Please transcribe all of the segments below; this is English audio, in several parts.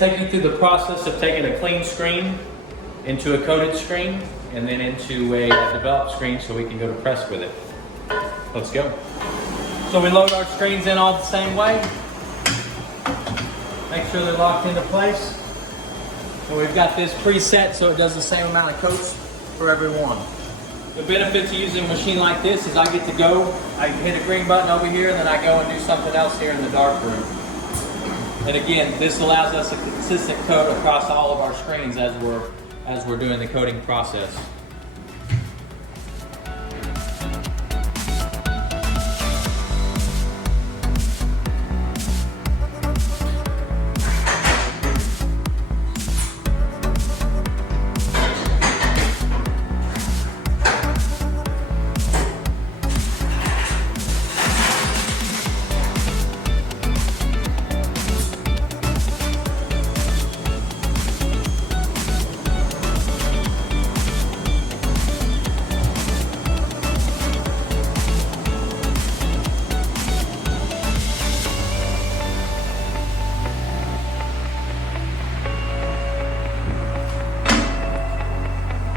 take you through the process of taking a clean screen into a coated screen and then into a developed screen so we can go to press with it. Let's go. So we load our screens in all the same way. Make sure they're locked into place. And we've got this preset so it does the same amount of coats for every one. The benefit to using a machine like this is I get to go, I hit a green button over here, and then I go and do something else here in the dark room. And again, this allows us a consistent coat across all of our screens as we're doing the coating process.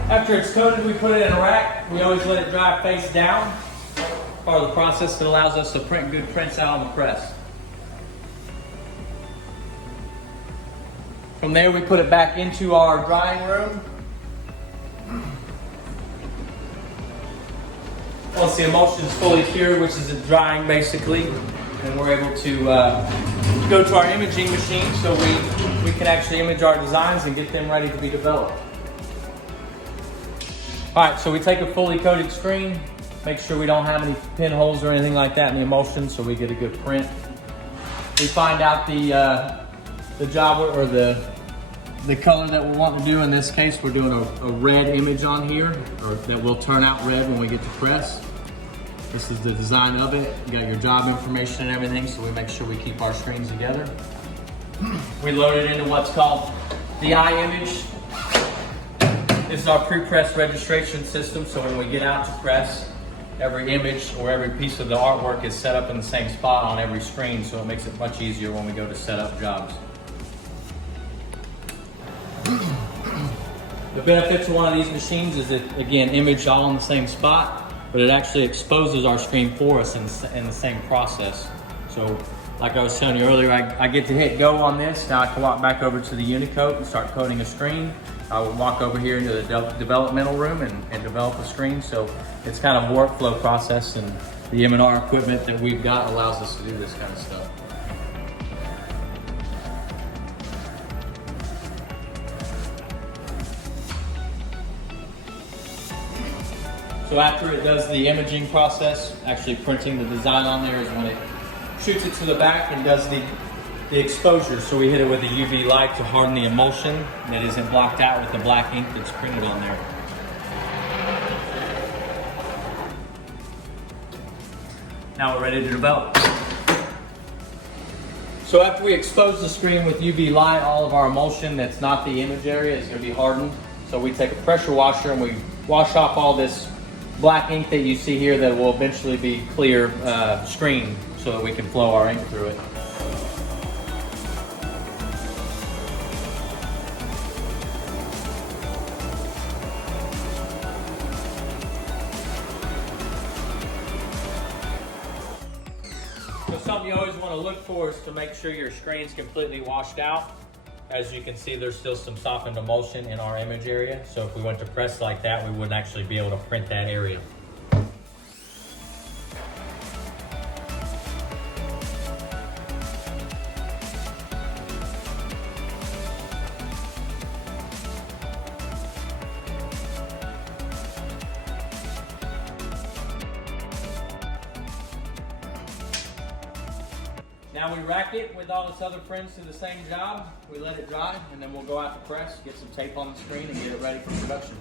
After it's coated, we put it in a rack. We always let it dry face down. Part of the process that allows us to print good prints out on the press. From there, we put it back into our drying room. Once the emulsion is fully cured, which is drying basically, then we're able to go to our imaging machine so we can actually image our designs and get them ready to be developed. All right, so we take a fully coated screen, make sure we don't have any pinholes or anything like that in the emulsion so we get a good print. We find out the job or the color that we want to do. In this case, we're doing a red image on here, or that will turn out red when we get to press. This is the design of it. You got your job information and everything, so we make sure we keep our screens together. We load it into what's called the iMage. This is our Prepress registration system, so when we get out to press, every image or every piece of the artwork is set up in the same spot on every screen, so it makes it much easier when we go to set up jobs. The benefit to one of these machines is it, again, image all in the same spot, but it actually exposes our screen for us in the same process. So, like I was telling you earlier, I get to hit go on this. Now I can walk back over to the Unicoat and start coating a screen. I will walk over here into the developmental room and develop a screen. So it's kind of a workflow process, and the M&R equipment that we've got allows us to do this kind of stuff. So after it does the imaging process, actually printing the design on there is when it shoots it to the back and does the exposure. So we hit it with a UV light to harden the emulsion that isn't blocked out with the black ink that's printed on there. Now we're ready to develop. So after we expose the screen with UV light, all of our emulsion that's not the image area is going to be hardened. So we take a pressure washer and we wash off all this black ink that you see here that will eventually be clear screen so that we can flow our ink through it. So something you always want to look for is to make sure your screen's completely washed out. As you can see, there's still some softened emulsion in our image area. So if we went to press like that, we wouldn't actually be able to print that area. Now we rack it with all its other friends to the same job. We let it dry, and then we'll go out to press, get some tape on the screen, and get it ready for production.